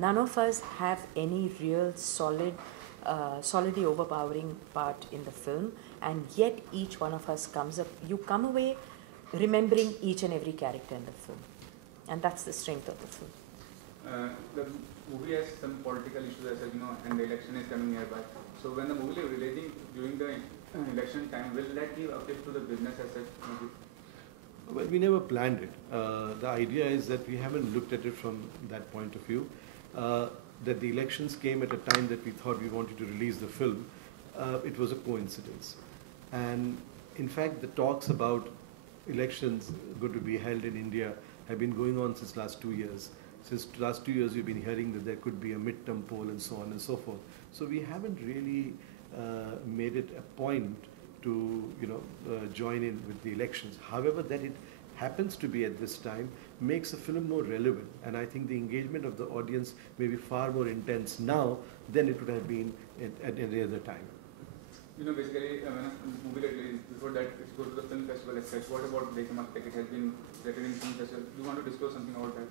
none of us have any real solidly overpowering part in the film, and yet each one of us you come away remembering each and every character in the film, and that's the strength of the film. The movie has some political issues, as you know, and the election is coming nearby. So when the movie is releasing during the election time, will that give uplift to the business as such? Well, we never planned it. The idea is that we haven't looked at it from that point of view. That the elections came at a time that we thought we wanted to release the film. It was a coincidence. And in fact, the talks about elections going to be held in India have been going on since last 2 years. Since last 2 years, we've been hearing that there could be a midterm poll and so on and so forth. So we haven't really made it a point to join in with the elections. However, that it happens to be at this time makes the film more relevant, and I think the engagement of the audience may be far more intense now than it would have been at any other time. Basically, when a movie gets released, before that it's go to the film festival as such. What about Dekh Tamaasha? It has been selected in film festival. Do you want to disclose something about that?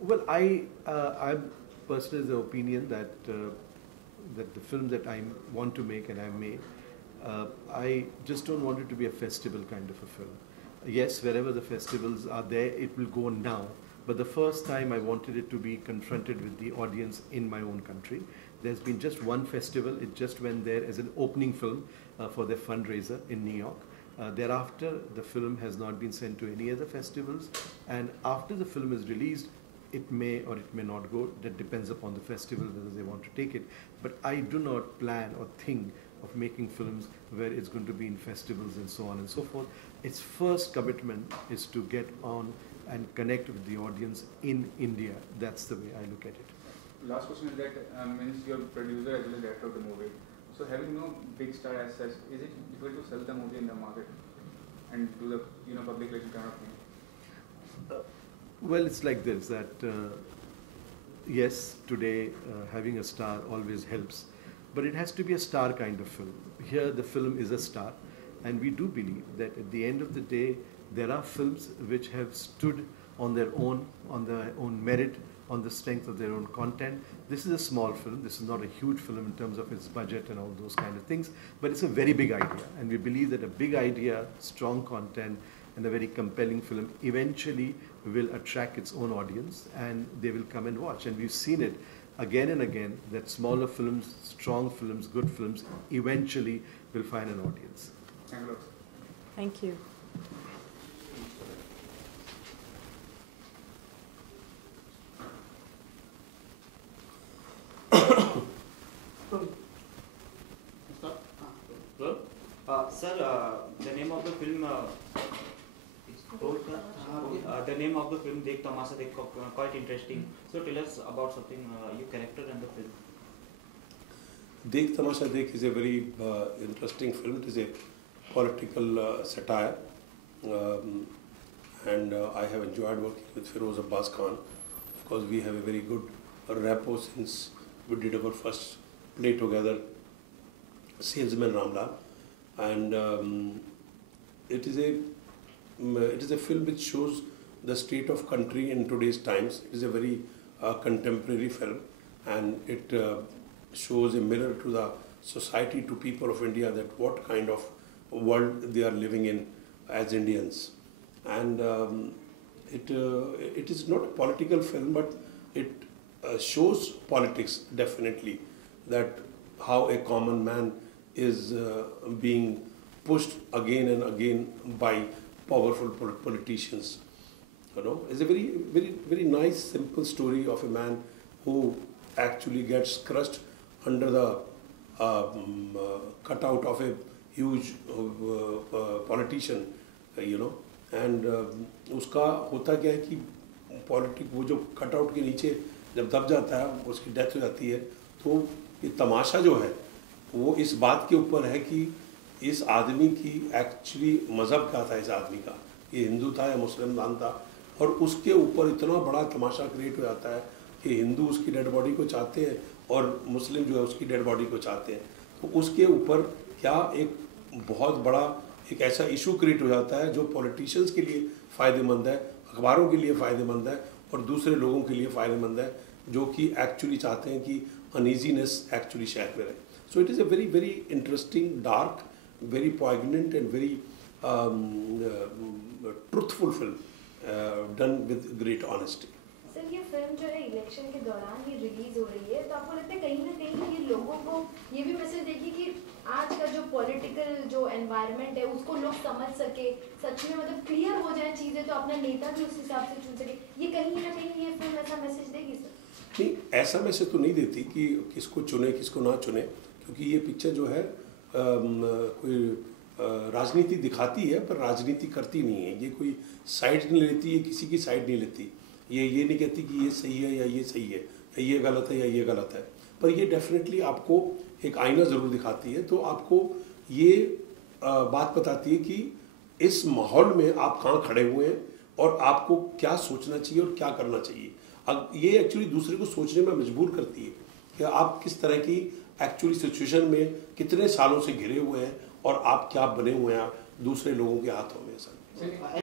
Well, I'm personally of the opinion that that the film that I want to make and I may, I just don't want it to be a festival kind of a film. Yes, wherever the festivals are there, it will go now. But the first time I wanted it to be confronted with the audience in my own country. There's been just one festival. It just went there as an opening film for their fundraiser in New York. Thereafter, the film has not been sent to any other festivals. And after the film is released, it may or it may not go. That depends upon the festival whether they want to take it. But I do not plan or think of making films where it's going to be in festivals and so on and so forth. Its first commitment is to get on and connect with the audience in India. That's the way I look at it. Last question is that means you're producer as well as director of the movie. So having no big star as such, is it difficult to sell the movie in the market and do the public relation kind of thing? Well, it's like this, that yes, today having a star always helps, but it has to be a star kind of film. Here the film is a star, and we do believe that at the end of the day, there are films which have stood on their own merit, on the strength of their own content. This is a small film. This is not a huge film in terms of its budget and all those kind of things, but it's a very big idea, and we believe that a big idea, strong content, and a very compelling film eventually will attract its own audience, and they will come and watch. And we've seen it again and again that smaller films, strong films, good films eventually will find an audience. Thank you. Sir, the name of the film, the name of the film Dekh Tamasha Dekh, quite interesting. So tell us about something, your character and the film. Dekh Tamasha Dekh is a very interesting film. It is a political satire, and I have enjoyed working with Feroz Abbas Khan. Of course, we have a very good rapport since we did our first play together, Salesman Ramlal, and it is a film which shows the state of country in today's times. It is a very contemporary film, and it shows a mirror to the society, to people of India, that what kind of world they are living in as Indians. And it is not a political film, but it shows politics, definitely, that how a common man is being pushed again and again by powerful politicians. It's a very, very, very nice, simple story of a man who actually gets crushed under the cutout of a huge politician, and उसका होता क्या है कि politic वो जो cutout के नीचे जब दब जाता है, उसकी डेथ हो जाती है, तो ये तमाशा जो है वो इस बात के ऊपर है कि इस आदमी की एक्चुअली मज़हब क्या था, इस आदमी का, ये हिंदू था या मुसलमान था, और उसके ऊपर इतना बड़ा तमाशा क्रिएट हो जाता है कि हिंदू उसकी डेड बॉडी को चाहते हैं और मुस्लिम जो है उसकी डेड बॉडी को चाहते हैं। तो उसके ऊपर क्या एक बहुत बड़ा एक ऐसा इशू क्रिएट हो जाता है जो पॉलिटिशियंस के लिए फ़ायदेमंद है, अखबारों के लिए फ़ायदेमंद है और दूसरे लोगों के लिए फ़ायदेमंद है, जो कि एक्चुअली चाहते हैं कि अनईजीनेस एक्चुअली शहर में रहे. So it is a very very interesting, dark, very poignant and very truthful film done with great honesty. Sir ये फिल्म जो है इलेक्शन के दौरान ही रिलीज हो रही है, तो आपको लगता है कहीं ना कहीं ये लोगों को ये भी मैसेज देगी कि आज का जो पॉलिटिकल जो एनवायरनमेंट है उसको लोग समझ सके, सच में मतलब क्लियर हो जाए चीज़ें, तो अपना नेता भी उस हिसाब से चुन सके. ये कहीं ना कहीं ये फिल्म ऐसा मैसेज देगी सर? नहीं, ऐसा मैसेज तो नहीं देती कि किसको चुने किसको ना चुने, क्योंकि ये पिक्चर जो है कोई राजनीति दिखाती है पर राजनीति करती नहीं है. ये कोई साइड नहीं लेती, ये किसी की साइड नहीं लेती. ये नहीं कहती कि ये सही है या ये सही है या ये गलत है या ये गलत है, पर ये डेफिनेटली आपको एक आईना ज़रूर दिखाती है. तो आपको ये बात बताती है कि इस माहौल में आप कहाँ खड़े हुए हैं और आपको क्या सोचना चाहिए और क्या करना चाहिए. अब ये एक्चुअली दूसरे को सोचने में मजबूर करती है कि आप किस तरह की एक्चुअली सिचुएशन में कितने सालों से घिरे हुए हैं और आप क्या बने हुए हैं दूसरे लोगों के हाथों में. ऐसा